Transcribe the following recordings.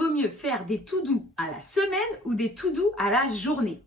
vaut mieux faire des to-do à la semaine ou des to-do à la journée?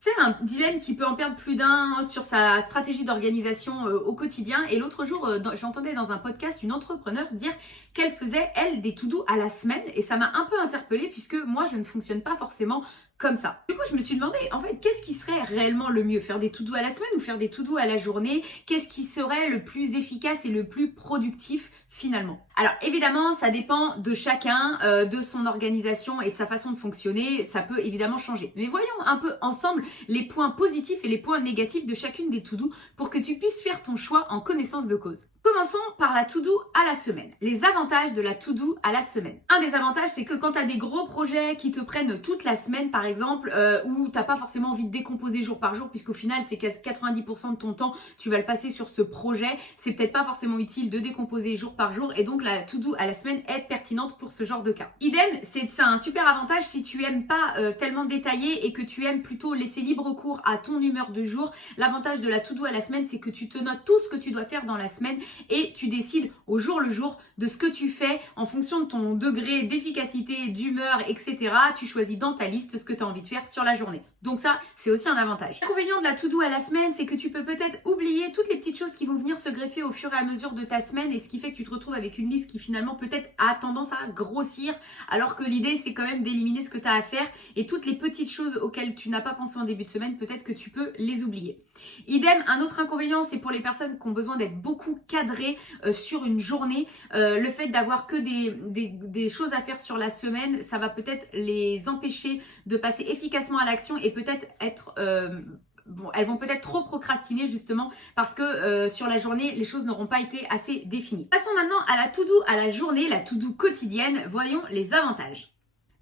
C'est un dilemme qui peut en perdre plus d'un sur sa stratégie d'organisation au quotidien. Et l'autre jour, j'entendais dans un podcast une entrepreneur dire qu'elle faisait, elle, des to-do à la semaine. Et ça m'a un peu interpellée puisque moi, je ne fonctionne pas forcément comme ça. Du coup, je me suis demandé, en fait, qu'est-ce qui serait réellement le mieux? Faire des to-do à la semaine ou faire des to-do à la journée? Qu'est-ce qui serait le plus efficace et le plus productif finalement? Alors évidemment, ça dépend de chacun, de son organisation et de sa façon de fonctionner. Ça peut évidemment changer. Mais voyons un peu ensemble les points positifs et les points négatifs de chacune des to-do pour que tu puisses faire ton choix en connaissance de cause. Commençons par la to-do à la semaine. Les avantages de la to-do à la semaine. Un des avantages, c'est que quand tu as des gros projets qui te prennent toute la semaine, par exemple, où tu n'as pas forcément envie de décomposer jour par jour, puisqu'au final, c'est 90% de ton temps, tu vas le passer sur ce projet. C'est peut-être pas forcément utile de décomposer jour par jour. Et donc, la to-do à la semaine est pertinente pour ce genre de cas. Idem, c'est un super avantage si tu aimes pas tellement détailler et que tu aimes plutôt laisser libre cours à ton humeur de jour. L'avantage de la to-do à la semaine, c'est que tu te notes tout ce que tu dois faire dans la semaine et tu décides au jour le jour de ce que tu fais en fonction de ton degré d'efficacité, d'humeur, etc. Tu choisis dans ta liste ce que tu as envie de faire sur la journée. Donc ça, c'est aussi un avantage. L'inconvénient de la to-do à la semaine, c'est que tu peux peut-être oublier toutes les petites choses qui vont venir se greffer au fur et à mesure de ta semaine et ce qui fait que tu te retrouves avec une liste qui finalement peut-être a tendance à grossir alors que l'idée, c'est quand même d'éliminer ce que tu as à faire et toutes les petites choses auxquelles tu n'as pas pensé en début de semaine, peut-être que tu peux les oublier. Idem, un autre inconvénient, c'est pour les personnes qui ont besoin d'être beaucoup cadrées sur une journée. Le fait d'avoir que des choses à faire sur la semaine, ça va peut-être les empêcher de passer efficacement à l'action et peut-être être... elles vont peut-être trop procrastiner justement parce que sur la journée, les choses n'auront pas été assez définies. Passons maintenant à la to-do à la journée, la to-do quotidienne. Voyons les avantages.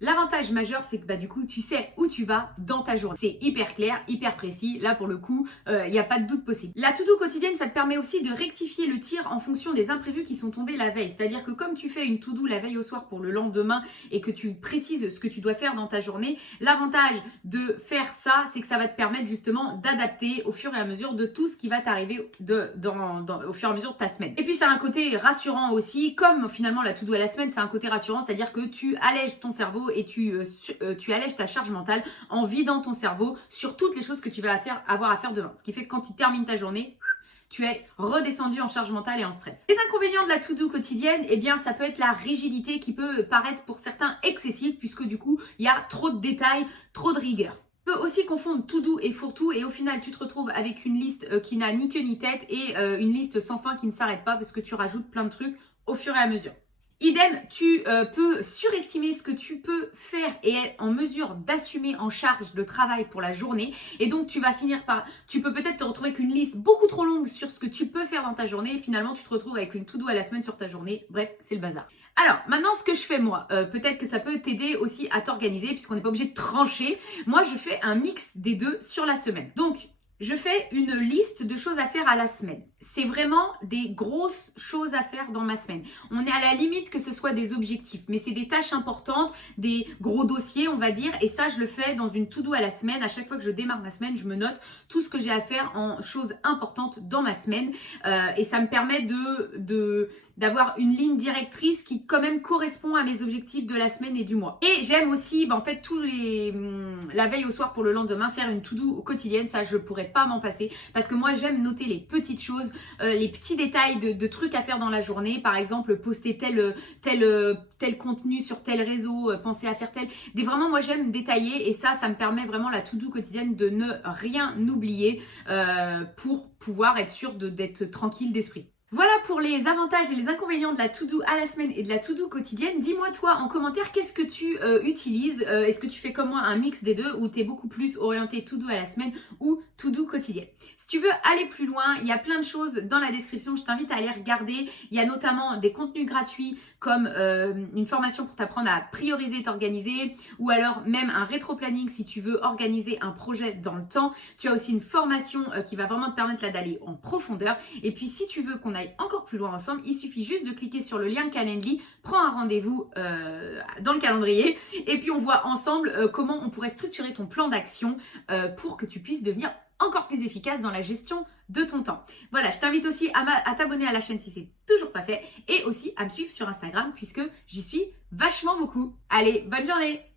L'avantage majeur, c'est que du coup, tu sais où tu vas dans ta journée. C'est hyper clair, hyper précis. Là, pour le coup, il n'y a pas de doute possible. La to-do quotidienne, ça te permet aussi de rectifier le tir en fonction des imprévus qui sont tombés la veille. C'est-à-dire que comme tu fais une to-do la veille au soir pour le lendemain et que tu précises ce que tu dois faire dans ta journée, l'avantage de faire ça, c'est que ça va te permettre justement d'adapter au fur et à mesure de tout ce qui va t'arriver au fur et à mesure de ta semaine. Et puis, ça a un côté rassurant aussi. Comme finalement la to-do à la semaine, c'est un côté rassurant, c'est-à-dire que tu allèges ton cerveau et tu allèges ta charge mentale en vidant ton cerveau sur toutes les choses que tu vas avoir à faire demain. Ce qui fait que quand tu termines ta journée, tu es redescendu en charge mentale et en stress. Les inconvénients de la to-do quotidienne, eh bien, ça peut être la rigidité qui peut paraître pour certains excessive puisque du coup, il y a trop de détails, trop de rigueur. Tu peux aussi confondre to-do et fourre-tout et au final, tu te retrouves avec une liste qui n'a ni queue ni tête et une liste sans fin qui ne s'arrête pas parce que tu rajoutes plein de trucs au fur et à mesure. Idem, tu peux surestimer ce que tu peux faire et être en mesure d'assumer en charge le travail pour la journée. Et donc, tu peux peut-être te retrouver avec une liste beaucoup trop longue sur ce que tu peux faire dans ta journée. Et finalement, tu te retrouves avec une to-do à la semaine sur ta journée. Bref, c'est le bazar. Alors, maintenant, ce que je fais moi, peut-être que ça peut t'aider aussi à t'organiser puisqu'on n'est pas obligé de trancher. Moi, je fais un mix des deux sur la semaine. Donc, je fais une liste de choses à faire à la semaine. C'est vraiment des grosses choses à faire dans ma semaine. On est à la limite que ce soit des objectifs, mais c'est des tâches importantes, des gros dossiers, on va dire. Et ça, je le fais dans une to-do à la semaine. À chaque fois que je démarre ma semaine, je me note tout ce que j'ai à faire en choses importantes dans ma semaine. Et ça me permet d'avoir une ligne directrice qui quand même correspond à mes objectifs de la semaine et du mois. Et j'aime aussi, en fait, la veille au soir pour le lendemain, faire une to-do quotidienne. Ça, je pourrais pas m'en passer parce que moi, j'aime noter les petites choses, les petits détails de trucs à faire dans la journée. Par exemple, poster tel contenu sur tel réseau, penser à faire tel. Vraiment, moi, j'aime détailler et ça me permet vraiment la to-do quotidienne de ne rien oublier pour pouvoir être sûr d'être tranquille d'esprit. Voilà pour les avantages et les inconvénients de la to-do à la semaine et de la to-do quotidienne. Dis-moi toi en commentaire qu'est-ce que tu utilises. Est-ce que tu fais comme moi un mix des deux ou tu es beaucoup plus orienté to-do à la semaine ou to-do quotidienne? Si tu veux aller plus loin, il y a plein de choses dans la description. Je t'invite à aller regarder. Il y a notamment des contenus gratuits comme une formation pour t'apprendre à prioriser et t'organiser ou alors même un rétro-planning si tu veux organiser un projet dans le temps. Tu as aussi une formation qui va vraiment te permettre d'aller en profondeur. Et puis si tu veux qu'on aille encore plus loin ensemble, il suffit juste de cliquer sur le lien Calendly, prends un rendez-vous dans le calendrier et puis on voit ensemble comment on pourrait structurer ton plan d'action pour que tu puisses devenir encore plus efficace dans la gestion de ton temps. Voilà, je t'invite aussi à t'abonner à la chaîne si c'est toujours pas fait et aussi à me suivre sur Instagram puisque j'y suis vachement beaucoup. Allez, bonne journée!